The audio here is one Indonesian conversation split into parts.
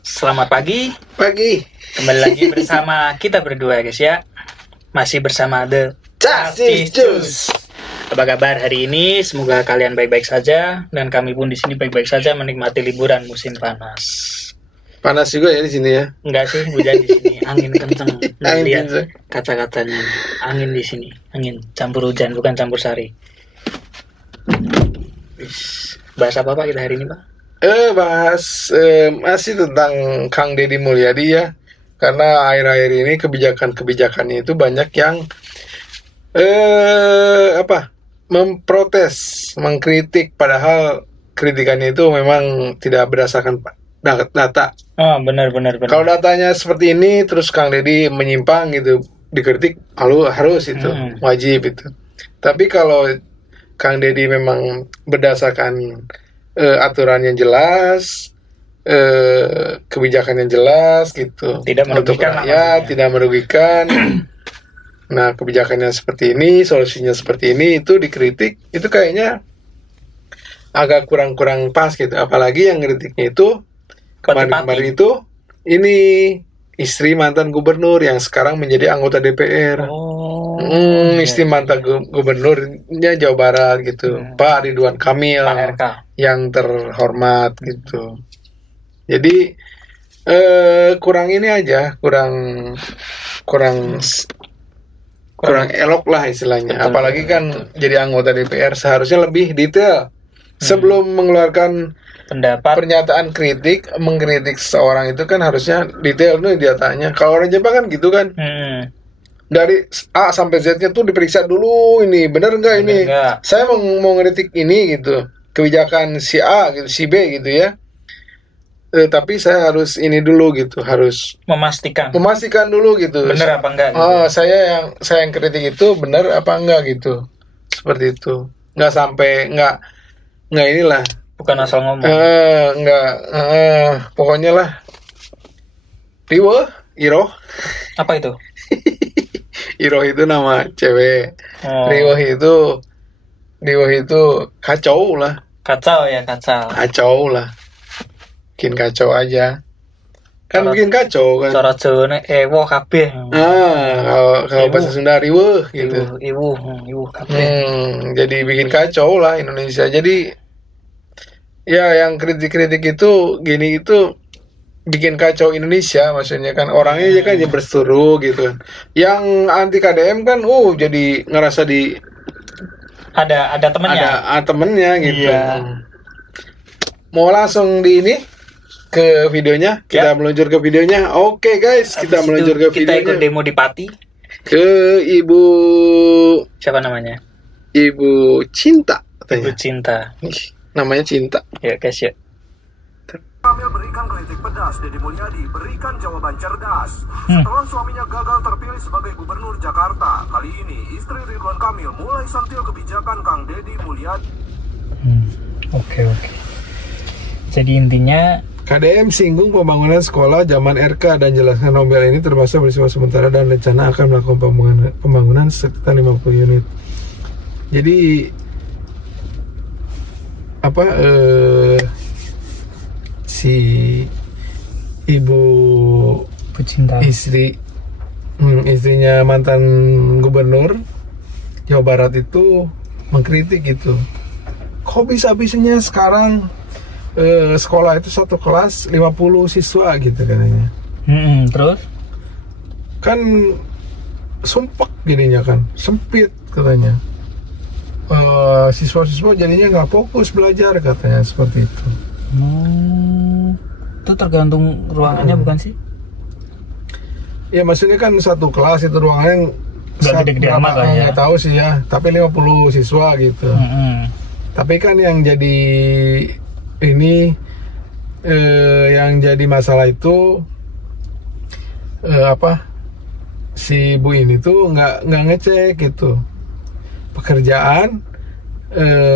Selamat pagi. Pagi. Kembali lagi bersama kita berdua guys ya. Masih bersama The Justice Juice. Apa kabar hari ini? Semoga kalian baik-baik saja dan kami pun di sini baik-baik saja menikmati liburan musim panas. Panas juga ya di sini ya. Enggak sih, hujan di sini. Angin kenceng. Angin Lihat kenceng. kaca-kacanya. Angin di sini. Angin campur hujan bukan campur sari. Bahas apa Pak kita hari ini Pak? Bahas masih tentang Kang Deddy Mulyadi ya. Karena akhir-akhir ini kebijakannya itu banyak yang memprotes, mengkritik, padahal kritikannya itu memang tidak berdasarkan data. Oh, benar. Kalau datanya seperti ini terus Kang Deddy menyimpang gitu, dikritik harus itu, wajib itu. Tapi kalau Kang Deddy memang berdasarkan aturan yang jelas, kebijakan yang jelas gitu, Tidak untuk merugikan rakyat, tidak merugikan. Nah, kebijakannya seperti ini, solusinya seperti ini, itu dikritik, itu kayaknya agak kurang pas gitu. Apalagi yang kritiknya itu kemarin itu ini istri mantan gubernur yang sekarang menjadi anggota DPR. Istri mantan gubernurnya Jawa Barat gitu, Pak Ridwan Kamil, Pak RK. yang terhormat gitu. Jadi kurang ini aja, kurang elok lah istilahnya. Betul. Apalagi kan jadi anggota DPR seharusnya lebih detail sebelum mengeluarkan pernyataan mengkritik seseorang itu kan harusnya detail tuh datanya. Kalau orang Jepang kan gitu kan. Dari A sampai Z-nya tuh diperiksa dulu, ini benar nggak ini? Enggak. Saya mau ngeritik ini gitu, kebijakan si A gitu, si B gitu ya. Tapi saya harus ini dulu gitu, harus memastikan dulu gitu. Benar apa enggak? Gitu. Saya yang kritik itu benar apa enggak gitu, seperti itu. Nggak inilah. Bukan asal ngomong. Pokoknya lah. Iroh. Apa itu? Iroh itu nama cewek. Riwoh itu kacau lah. Kacau. Kacau lah. Bikin kacau aja. Kan bikin kacau kan. Cara Jawane ewo kabeh. Kalau bahasa Sunda riweuh gitu. Iwu kabeh. Jadi bikin kacau lah Indonesia. Jadi ya yang kritik-kritik itu gini itu bikin kacau Indonesia, maksudnya kan orangnya aja kan jadi berseteru gitu. Yang anti KDM kan jadi ngerasa ada temennya. Ada temennya gitu. Iya. Mau langsung ke videonya, kita meluncur ke videonya. Oke guys, kita meluncur ke videonya. Kita ikut demo di Pati. Ke Ibu siapa namanya? Ibu Cinta katanya. Ibu Cinta. Namanya Cinta. Ya guys ya. Kamil berikan kritik pedas, Deddy Mulyadi berikan jawaban cerdas. Setelah suaminya gagal terpilih sebagai gubernur Jakarta, kali ini istri Ridwan Kamil mulai sentil kebijakan Kang Deddy Mulyadi. Oke. Jadi intinya KDM singgung pembangunan sekolah zaman RK dan jelaskan Nobel ini terpaksa bersifat sementara dan rencana akan melakukan pembangunan sekitar 50 unit. Jadi si ibu Cinta istrinya mantan gubernur Jawa Barat itu mengkritik gitu. Kok bisa-bisanya sekarang sekolah itu satu kelas 50 siswa gitu katanya. Terus? Kan sumpek jadinya kan, sempit katanya. Siswa-siswa jadinya nggak fokus belajar katanya, seperti itu. Itu tergantung ruangannya bukan sih? Ya maksudnya kan satu kelas itu ruangannya nggak gede-gede amat lah ya. Nggak tahu sih ya, tapi 50 siswa gitu. Tapi kan yang jadi ini yang jadi masalah itu si ibu ini tuh nggak ngecek gitu pekerjaan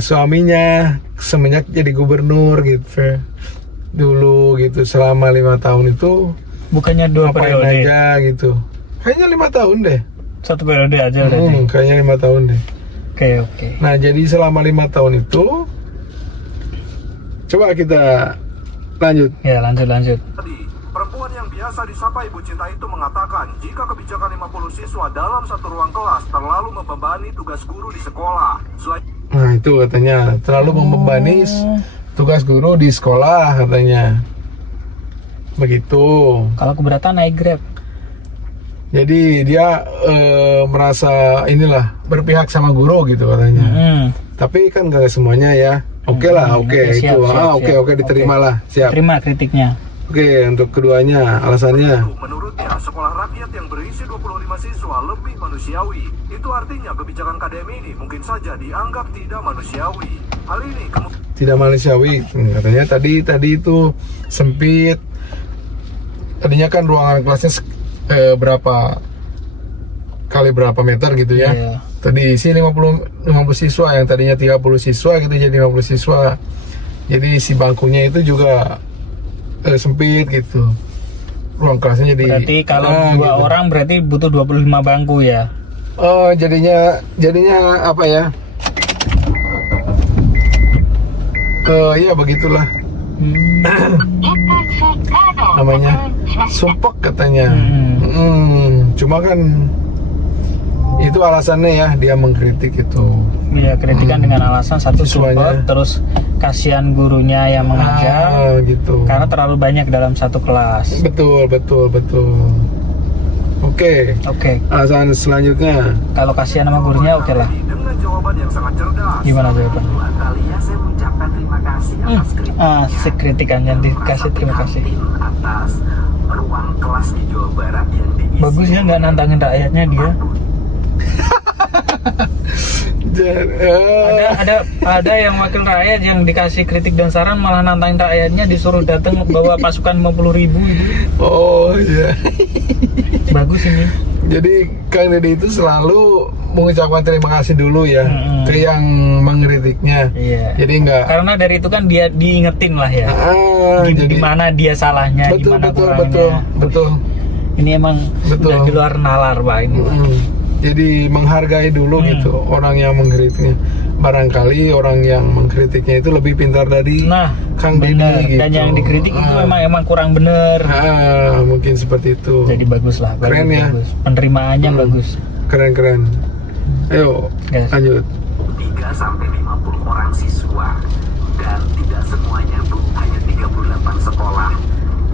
suaminya semenjak jadi gubernur gitu dulu gitu, selama 5 tahun itu bukannya 2 periode aja gitu, kayaknya 5 tahun deh, 1 periode aja kayaknya 5 tahun deh. Oke. Nah jadi selama 5 tahun itu coba kita Lanjut. Ya, lanjut. Tadi, perempuan yang biasa disapa Ibu Cinta itu mengatakan jika kebijakan 50 siswa dalam satu ruang kelas terlalu membebani tugas guru di sekolah. Selain Nah itu katanya terlalu membebani tugas guru di sekolah katanya. Begitu. Kalau keberatan naik Grab. Jadi dia merasa inilah berpihak sama guru gitu katanya. Tapi kan gak semuanya ya. Oke lah, oke siap, itu. siap. Oke diterima lah. Siap. Terima kritiknya. Oke, untuk keduanya alasannya. menurutnya, sekolah rakyat yang berisi 25 siswa lebih manusiawi. Itu artinya kebijakan KDM ini mungkin saja dianggap tidak manusiawi. Hal ini Tidak manusiawi katanya tadi itu sempit. Tadinya kan ruangan kelasnya berapa kali berapa meter gitu ya. Iya. Tadi isi 50 siswa, yang tadinya 30 siswa gitu jadi 50 siswa. Jadi si bangkunya itu juga sempit gitu. Ruang kelasnya jadi Berarti kalau dua gitu. orang berarti butuh 25 bangku ya. Oh, jadinya apa ya? Ya begitulah. Namanya sumpek katanya. Cuma kan itu alasannya ya, dia mengkritik itu. Ya, kritikan dengan alasan satu Siswanya. support, terus kasihan gurunya yang mengajar Gitu. karena terlalu banyak dalam satu kelas. Betul. Oke. Alasan selanjutnya. Kalau kasihan sama gurunya oke lah. dengan jawaban yang sangat cerdas. Gimana jawaban? Dua kali ya saya mengucapkan terima kasih atas kritik. Kritikan yang dikasih terima kasih. Atas ruang kelas di Jawa Barat yang diisi. Bagus ya nggak nantangin rakyatnya dia. Ada yang wakil rakyat yang dikasih kritik dan saran malah nantangin rakyatnya, disuruh datang bawa pasukan 50.000 gitu. Oh iya. Bagus ini. Jadi Kang Deddy itu selalu mengucapkan terima kasih dulu ya ke yang mengkritiknya. Iya. Jadi enggak. Karena dari itu kan dia diingetin lah ya. Jadi Di mana dia salahnya, di mana kurangnya. betul. Ini emang Betul. udah di luar nalar Pak ini. Jadi menghargai dulu gitu orang yang mengkritiknya. Barangkali orang yang mengkritiknya itu lebih pintar dari Nah, Kang bener. Deddy gitu. Dan yang dikritik itu emang kurang bener. Mungkin seperti itu. Jadi bagus lah. Keren ya. Bagus. Penerimaannya bagus. Keren. Ayo, Yes. lanjut. 3-50 orang siswa, dan tidak semuanya Bu, hanya 38 sekolah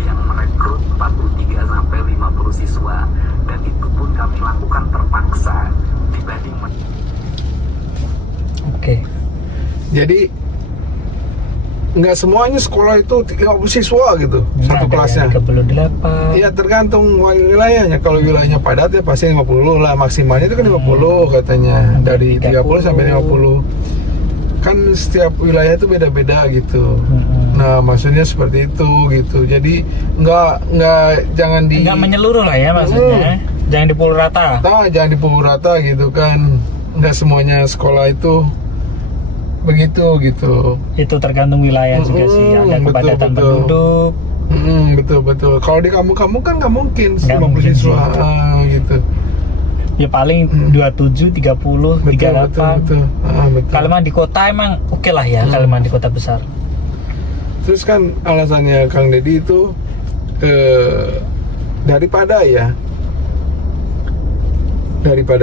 yang merekrut 43-50 siswa, dan itu pun kami lakukan terpaksa dibanding Oke. Jadi nggak semuanya sekolah itu 50 siswa gitu satu Ada kelasnya. yang 38. Ya tergantung wilayahnya. Kalau wilayahnya padat ya pasti 50 lah, maksimalnya itu kan 50 katanya, dari 30 sampai 50. Kan setiap wilayah itu beda-beda gitu. Nah maksudnya seperti itu gitu. Jadi nggak jangan Nggak menyeluruh lah ya maksudnya. Jangan dipukul rata. jangan dipukul rata gitu kan. Nggak semuanya sekolah itu begitu gitu. Itu tergantung wilayah juga sih. Ada Betul, kepadatan betul. penduduk. Betul. Kalau di kampung-kampung kan nggak mungkin Nggak 50 mungkin siswa gitu. Ya paling 27, 30, 38. Betul. Kalau emang di kota emang oke lah ya. Kalau emang di kota besar. Terus kan alasannya Kang Deddy itu daripada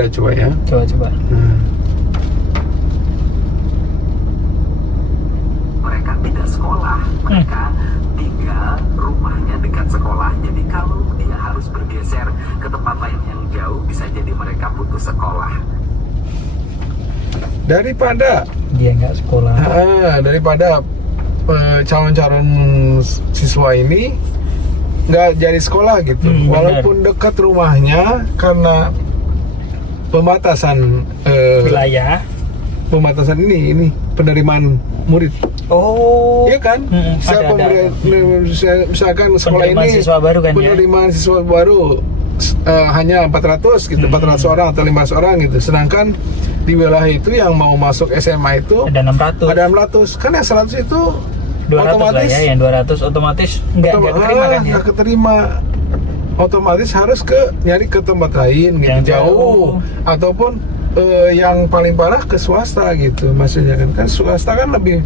coba ya. Coba. mereka tidak sekolah, mereka tinggal rumahnya dekat sekolah, jadi kalau dia harus bergeser ke tempat lain yang jauh, bisa jadi mereka putus sekolah. Daripada Dia nggak sekolah. daripada calon-calon siswa ini nggak jadi sekolah gitu, Bener. walaupun dekat rumahnya karena pembatasan pembatasan ini penerimaan murid. Oh. Iya kan? Ada. Misalkan sekolah Penerimaan ini siswa baru kan ya? penerimaan siswa baru hanya 400 gitu, 400 orang atau 500 orang gitu. Sedangkan di wilayah itu yang mau masuk SMA itu Ada 600. ada 600. Kan yang 100 itu 200 otomatis lah ya, yang 200 otomatis nggak keterima kan ya? nggak keterima. Otomatis harus nyari ke tempat lain gitu, Yang jauh. jauh. Ataupun yang paling parah ke swasta gitu. Maksudnya kan swasta kan lebih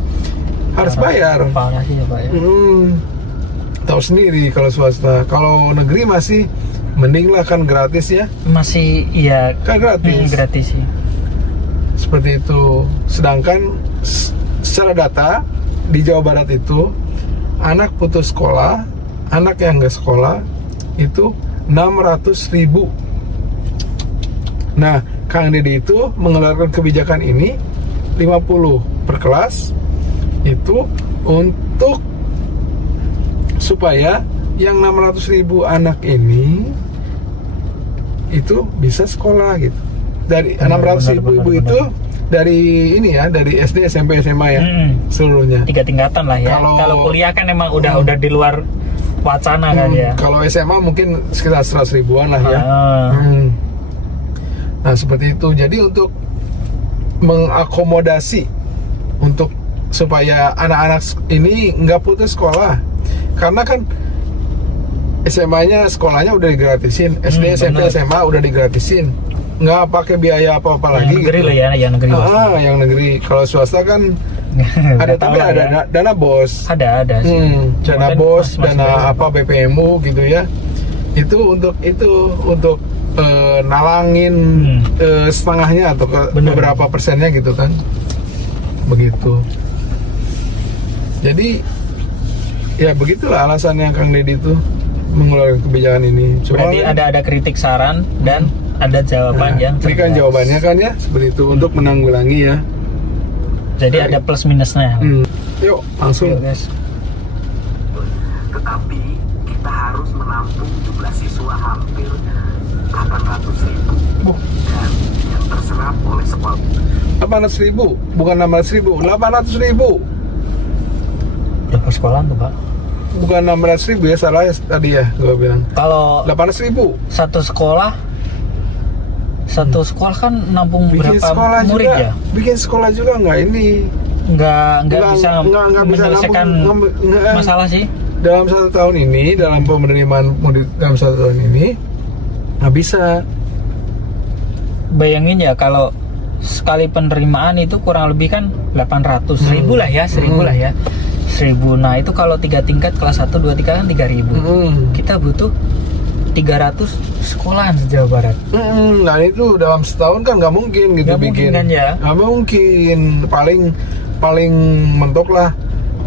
harus bayar. Parah sih ya Pak ya. tahu sendiri kalau swasta. Kalau negeri masih mending lah, kan gratis ya. Masih ya Kan gratis. gratis sih. Seperti itu. Sedangkan secara data di Jawa Barat itu anak putus sekolah, anak yang nggak sekolah itu 600.000. Nah, Kang Deddy itu mengeluarkan kebijakan ini 50 per kelas itu untuk supaya yang 600.000 anak ini itu bisa sekolah gitu. Dari 600.000 ibu itu dari ini ya, dari SD, SMP, SMA ya, seluruhnya. 3 tingkatan lah ya. Kalau kuliah kan emang udah di luar wacana kan ya. Kalau SMA mungkin sekitar 100.000-an lah ya. Nah seperti itu. Jadi untuk mengakomodasi untuk supaya anak-anak ini nggak putus sekolah, karena kan SMA-nya sekolahnya udah digratisin, SD, SMP, bener. SMA udah digratisin, nggak pakai biaya apa-apa lagi. Yang negeri gitu. loh ya, yang negeri. Yang negeri. Kalau swasta kan ada, tapi ada dana bos. Ada sih. Dana Cuma bos, kan masih dana banyak. apa BPMU gitu ya. Itu untuk nalangin setengahnya atau Bener. beberapa persennya gitu kan. Begitu. Jadi ya begitulah alasannya Kang Deddy itu mengeluarkan kebijakan ini. Berarti ada kritik, saran, dan ada jawaban yang ini kan cerdas. jawabannya kan ya seperti itu untuk menanggulangi ya. Jadi ada plus minusnya. Yuk langsung. Yuk, guys. Tetapi kita harus menampung jumlah siswa hampir 800.000 dan yang terserap oleh sekolah 800.000 bukan 600.000, 800.000 Ya per sekolahan tuh Pak. bukan 600.000 ya, salah ya tadi ya gua bilang. Kalau 800.000 satu sekolah kan nampung bikin berapa sekolah murid juga, ya? bikin sekolah juga nggak ini Nggak bisa nggak bisa menyelesaikan nggak. masalah sih. Dalam 1 tahun ini, dalam penerimaan murid dalam 1 tahun ini nggak bisa. Bayangin ya kalau sekali penerimaan itu kurang lebih kan 800.000 lah ya, 1.000 lah ya. 1.000. Nah, itu kalau 3 tingkat kelas 1, 2, 3 kan 3.000. Kita butuh 300 sekolahan se-Jawa Barat. Nah itu dalam setahun kan nggak mungkin gitu Nggak bikin. mungkin kan ya? Nggak mungkin. Paling mentok lah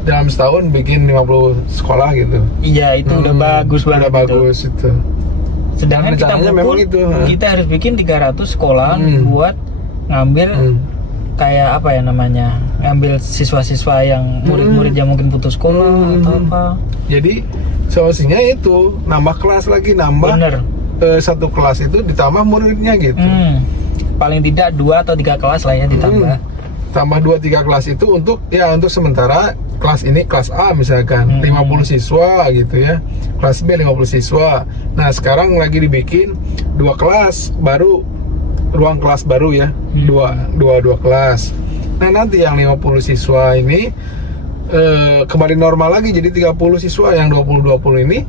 dalam setahun bikin 50 sekolah gitu. Iya, itu udah bagus banget. Udah bagus itu. Sedangkan kita rencananya memang itu. kita harus bikin 300 sekolahan buat ngambil kayak apa ya namanya, ngambil siswa-siswa yang murid-murid yang mungkin putus sekolah atau apa. Jadi solusinya itu nambah kelas lagi, nambah Bener. Satu kelas itu ditambah muridnya gitu. Paling tidak 2 atau 3 kelas lah ya ditambah. Tambah 2-3 kelas itu untuk sementara kelas ini kelas A misalkan 50 siswa gitu ya, kelas B 50 siswa. Nah sekarang lagi dibikin 2 kelas baru, ruang kelas baru ya, dua kelas. Nah nanti yang 50 siswa ini kembali normal lagi, jadi 30 siswa, yang 20-20 ini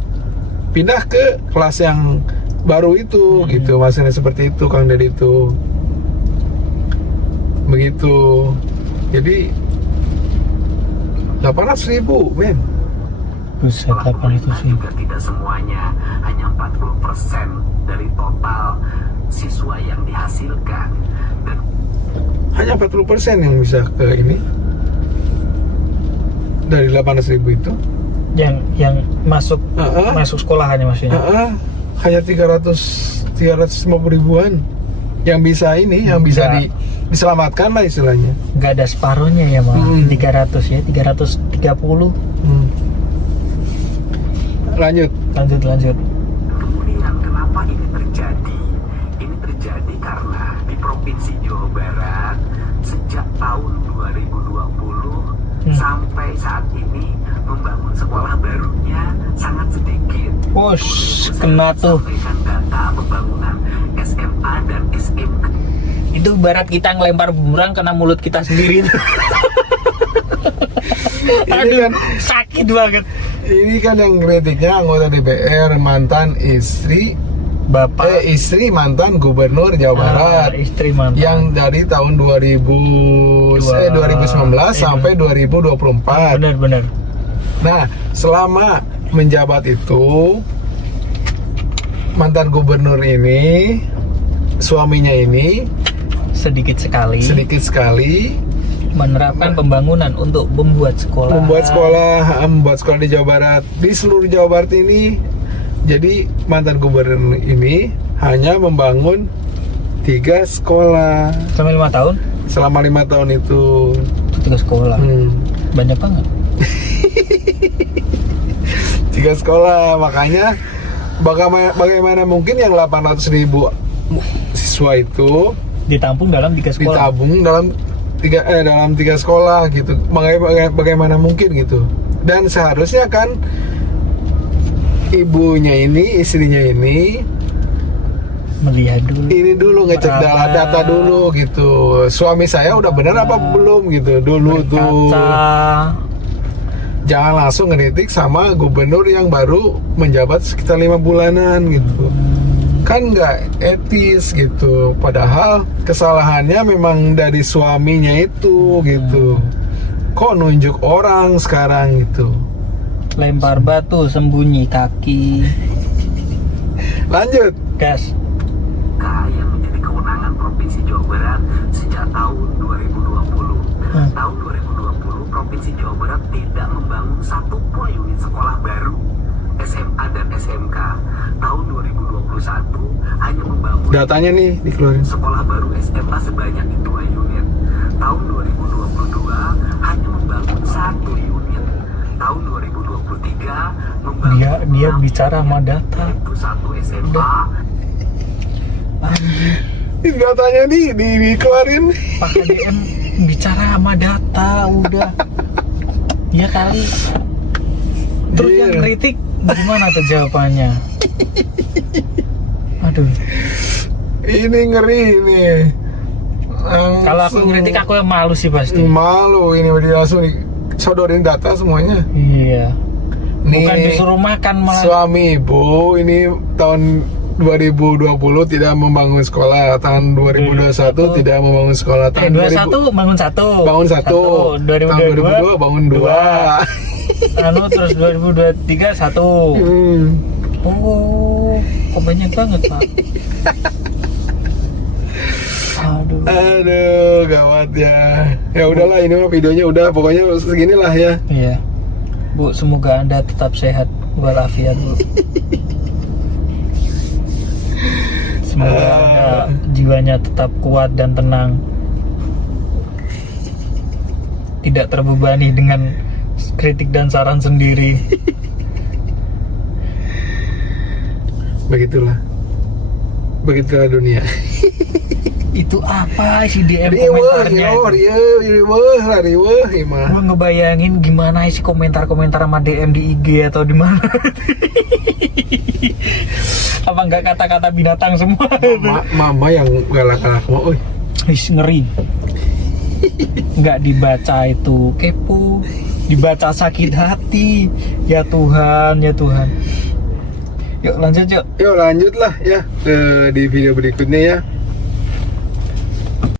pindah ke kelas yang baru itu gitu. Maksudnya seperti itu Kang Deddy itu. Begitu. Jadi 800.000 men. Buset, sekolah 800 pemerintah sih. juga tidak semuanya, hanya 40% dari total siswa yang dihasilkan. Dan Hanya 40% yang bisa ke ini. Dari 800.000 itu Yang masuk masuk sekolahannya maksudnya. hanya 350 ribuan yang bisa ini, yang bisa diselamatkan lah istilahnya. Nggak ada separuhnya ya Bang. 300 ya, 330. Lanjut. Lanjut. kemudian kenapa ini terjadi? Ini terjadi karena di Provinsi Jawa Barat sejak tahun 2020 sampai saat ini membangun sekolah barunya sangat sedikit. Kena tuh. Sampaikan data pembangunan SMA dan SMK. Itu barat kita ngelempar bumerang kena mulut kita sendiri. Ini kan Sakit banget. ini kan yang kritiknya anggota DPR mantan istri istri mantan gubernur Jawa Barat. Istri mantan. Yang dari tahun 2019 sampai 2024. Benar. Nah, selama menjabat itu mantan gubernur ini, suaminya ini sedikit sekali menerapkan pembangunan untuk membuat sekolah di Jawa Barat, di seluruh Jawa Barat ini. Jadi mantan gubernur ini hanya membangun 3 sekolah selama 5 tahun. Selama 5 tahun itu 3 sekolah. Banyak banget. 3 sekolah, makanya bagaimana mungkin yang 800.000 siswa itu ditampung dalam 3 sekolah. dalam 3 sekolah gitu. Bagaimana mungkin gitu. Dan seharusnya kan istrinya ini melihat dulu, ngecek data dulu gitu. Suami saya udah benar apa belum gitu dulu tuh. Jangan langsung ngeritik sama gubernur yang baru menjabat sekitar 5 bulanan gitu. Kan nggak etis gitu. Padahal kesalahannya memang dari suaminya itu gitu. Kok nunjuk orang sekarang gitu. Lempar batu sembunyi kaki. Lanjut. Gas. Yang menjadi kewenangan Provinsi Jawa Barat sejak tahun 2020. Tahun 2020 Provinsi Jawa Barat tidak membangun satupun unit sekolah baru SMA dan SMK. Tahun 2021 hanya membangun Datanya nih dikeluarin. sekolah baru SMA sebanyak 2 unit. Tahun 2022 hanya membangun 1 unit. Tahun 2023 membangun Dia bicara sama data. 1 SMA. Datanya dikeluarin. Pak HDM bicara sama data udah. Ya kali. Terus yang kritik gimana tuh jawabannya? Aduh. Ini ngeri ini. Kalau aku ngeritik aku yang malu sih pasti. Malu ini langsung disodorin data semuanya. Iya. Bukan Nih, disuruh makan malah. suami ibu ini tahun 2020 tidak membangun sekolah, tahun 2021 tidak membangun sekolah, tahun 21 bangun 1. bangun 1, tahun 2022 bangun 2. Terus 2023 1. Oh, kok banyak banget, Pak. Aduh, gawat ya. Ya udahlah, ini mah videonya udah, pokoknya seginilah ya. Iya. Bu, semoga Anda tetap sehat walafiat, Bu. Semoga Anda jiwanya tetap kuat dan tenang. Tidak terbebani dengan kritik dan saran sendiri. Begitulah dunia. Itu apa isi DM komentarnya? Riweuh, Gue ngebayangin gimana isi komentar-komentar sama DM di IG atau di mana. Apa enggak kata-kata binatang semua? Mama yang galak-galak mau, Ngeri. Nggak dibaca itu kepo, dibaca sakit hati. Ya Tuhan, ya Tuhan. Yuk lanjut yuk. Yuk lanjutlah ya di video berikutnya ya.